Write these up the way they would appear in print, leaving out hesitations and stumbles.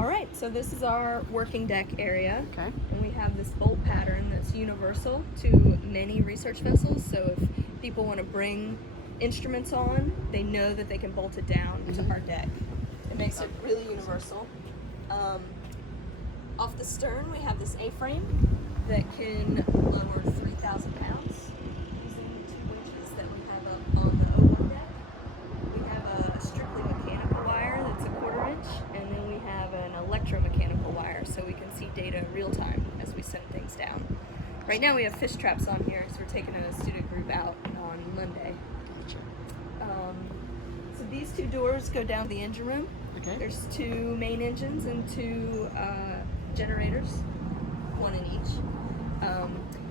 All right, so this is our working deck area. Okay. And we have this bolt pattern that's universal to many research vessels. So if people want to bring instruments on, they know that they can bolt it down to our deck. It makes it really universal. Off the stern, we have this A-frame that can lower 3,000 pounds using the 2 winches that we have up on the O1 deck. We have a strictly mechanical wire that's a 1/4 inch, and then we have an electromechanical wire so we can see data in real time as we send things down. Right now we have fish traps on here, so we're taking a student group out on Monday. So these 2 doors go down the engine room. Okay. There's 2 main engines and 2 generators, 1 in each.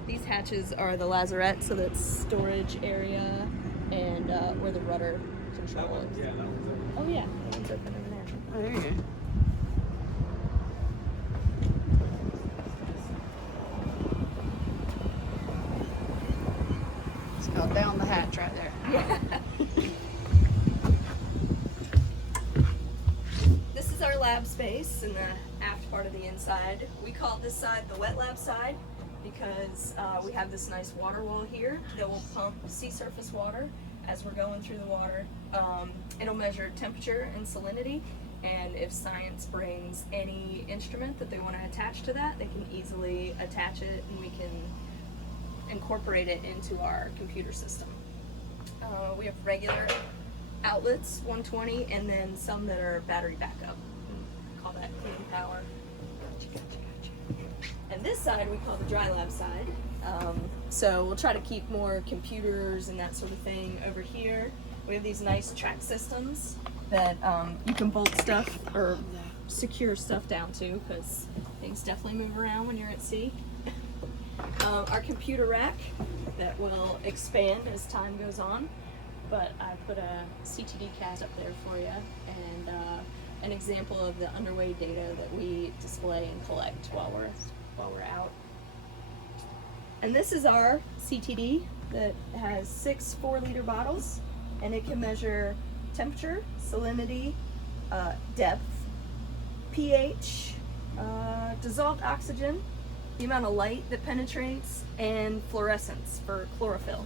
These hatches are the lazarette, so that's storage area and where the rudder control is. Oh yeah, that one's open over there. Oh, there you go. It's going down the hatch right there. Yeah. This is our lab space in the aft part of the inside. We call this side the wet lab side because we have this nice water wall here that will pump sea surface water as we're going through the water. It'll measure temperature and salinity, and if science brings any instrument that they want to attach to that, they can easily attach it and we can incorporate it into our computer system. We have regular outlets, 120, and then some that are battery backup. We call that clean power. And this side we call the dry lab side. So we'll try to keep more computers and that sort of thing over here. We have these nice track systems that you can bolt stuff or secure stuff down to, because things definitely move around when you're at sea. Our computer rack that will expand as time goes on, but I put a CTD cast up there for you and an example of the underway data that we display and collect while we're out. And this is our CTD that has 6 4-liter bottles, and it can measure temperature, salinity, depth, pH, dissolved oxygen, the amount of light that penetrates, and fluorescence for chlorophyll.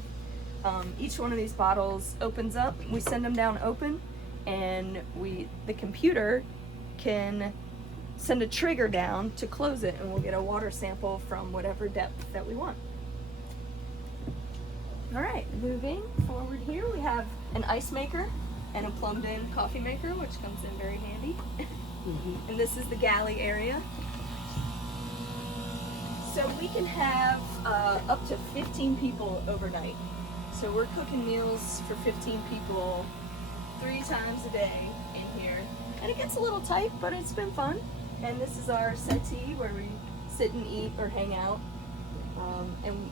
Each one of these bottles opens up, we send them down open, and the computer can send a trigger down to close it, and we'll get a water sample from whatever depth that we want. All right, moving forward here, we have an ice maker and a plumbed in coffee maker, which comes in very handy. And this is the galley area. So we can have up to 15 people overnight. So we're cooking meals for 15 people 3 times a day in here. And it gets a little tight, but it's been fun. And this is our settee where we sit and eat or hang out. And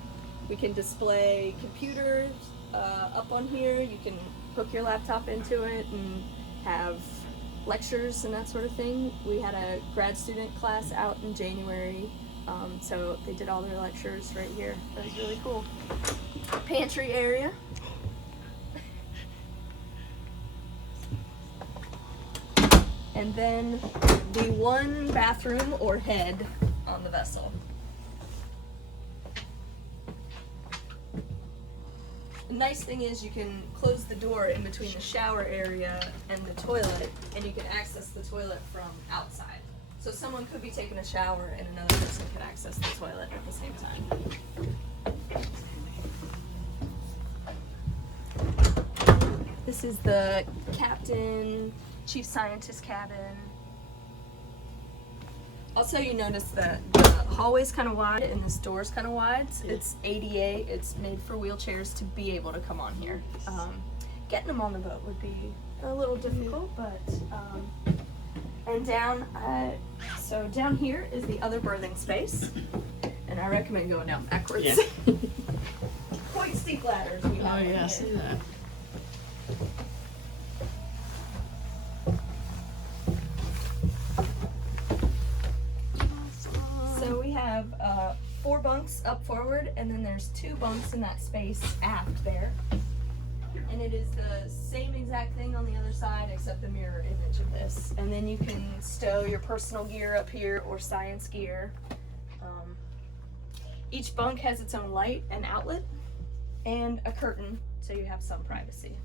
we can display computers up on here. You can hook your laptop into it and have lectures and that sort of thing. We had a grad student class out in January, so they did all their lectures right here. That was really cool. Pantry area. And then the 1 bathroom or head on the vessel. The nice thing is you can close the door in between the shower area and the toilet, and you can access the toilet from outside. So someone could be taking a shower and another person could access the toilet at the same time. This is the captain, chief scientist cabin. Also, you notice that the hallway's kind of wide and this door's kind of wide. It's ADA, it's made for wheelchairs to be able to come on here. Getting them on the boat would be a little difficult, but, and so down here is the other berthing space, and I recommend going down backwards. Yeah. Quite steep ladders we have. Oh yeah, I see that. So we have 4 bunks up forward, and then there's 2 bunks in that space aft there. And it is the same exact thing on the other side except the mirror image of this. And then you can stow your personal gear up here or science gear. Each bunk has its own light and outlet and a curtain so you have some privacy.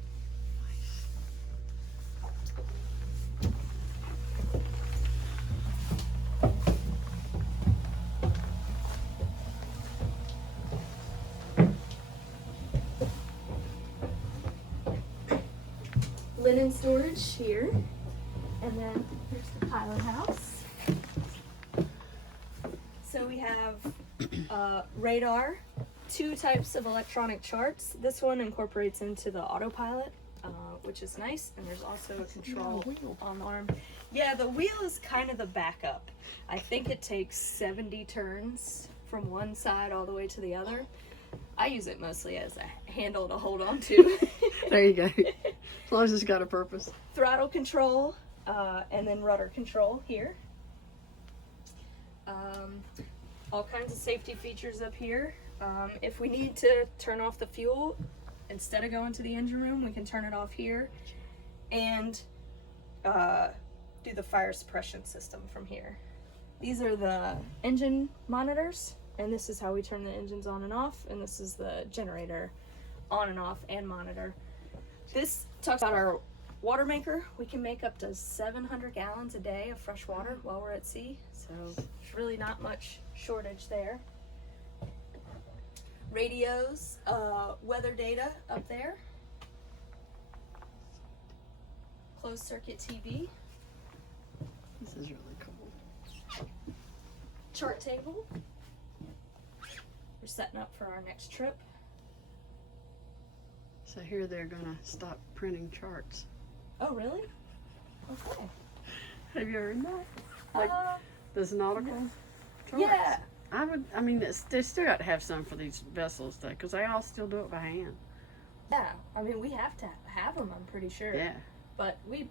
Linen storage here, and then here's the pilot house. So we have radar, 2 types of electronic charts. This one incorporates into the autopilot, which is nice, and there's also a control on the arm. Yeah, the wheel is kind of the backup. I think it takes 70 turns from one side all the way to the other. I use it mostly as a handle to hold on to. There you go. As long as it's got a purpose. Throttle control, and then rudder control here. All kinds of safety features up here. If we need to turn off the fuel, instead of going to the engine room, we can turn it off here and do the fire suppression system from here. These are the engine monitors, and this is how we turn the engines on and off, and this is the generator on and off and monitor. This talks about our water maker. We can make up to 700 gallons a day of fresh water while we're at sea, so there's really not much shortage there. Radios, weather data up there. Closed circuit TV. This is really cool. Chart table. We're setting up for our next trip. So here they're gonna stop printing charts. Oh, really? Okay. Have you ever heard that? Like this nautical charts? Yeah. I mean, they still got to have some for these vessels, though, because they all still do it by hand. Yeah. I mean, we have to have them, I'm pretty sure. Yeah. But we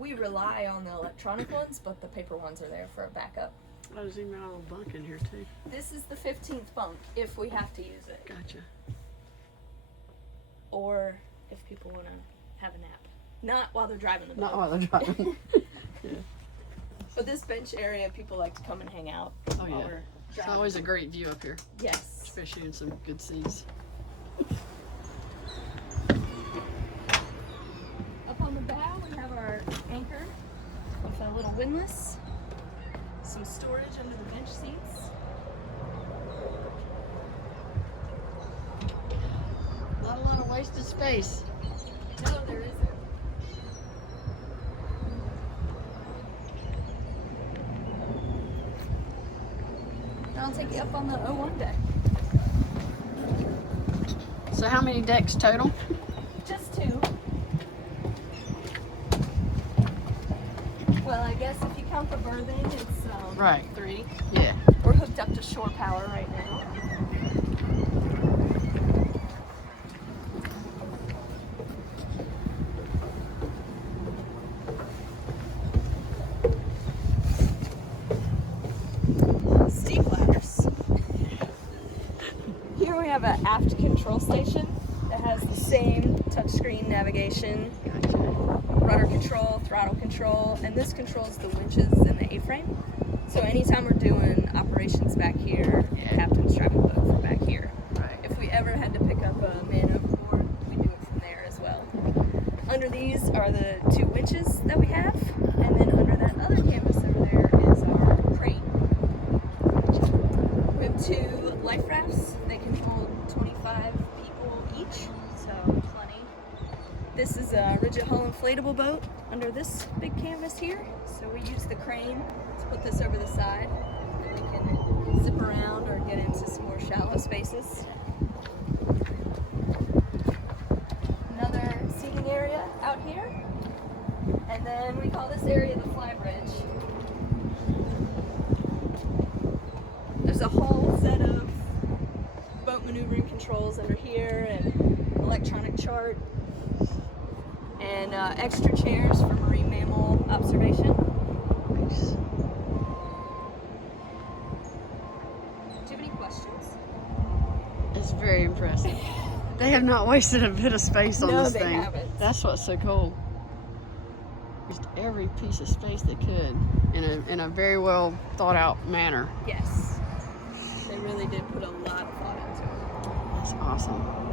rely on the electronic ones, but the paper ones are there for a backup. Oh, there's even a little bunk in here, too. This is the 15th bunk, if we have to use it. Gotcha. Or if people want to have a nap. Not while they're driving the boat. Not while they're driving. Yeah. But this bench area, people like to come and hang out Oh, while yeah. we're It's driving. always a great view up here, Yes. especially in some good seas. Up on the bow, we have our anchor with a little windlass. Some storage under the bench seats. Not a lot of wasted space. No, there isn't. I'll take you up on the O1 deck. So how many decks total? Just 2. Well, I guess if you count the berthing, it's Right. 3. Yeah. We're hooked up to shore power right now. Steep ladders. Here we have an aft control station that has the same touchscreen navigation, Gotcha. rudder control, throttle control, and this controls the winches and the A-frame. So anytime we're doing operations back here, the captain's driving the boat from back here. Right. If we ever had to pick up a man overboard, we do it from there as well. Under these are the 2 winches that we have, and then under that other canvas over there is our crane. We have 2 life rafts. They can hold 25 people each, so plenty. This is a rigid hull inflatable boat under this big canvas here. So we use the crane to put this over the side, and we can zip around or get into some more shallow spaces. Another seating area out here, and then we call this area the fly bridge. There's a whole set of boat maneuvering controls under here, and electronic chart, and extra chairs for marine mammal observation. Nice. Do you have any questions? It's very impressive. They have not wasted a bit of space on No, this they thing. haven't. That's what's so cool. Used every piece of space they could in a very well thought out manner. Yes. They really did put a lot of thought into it. That's awesome.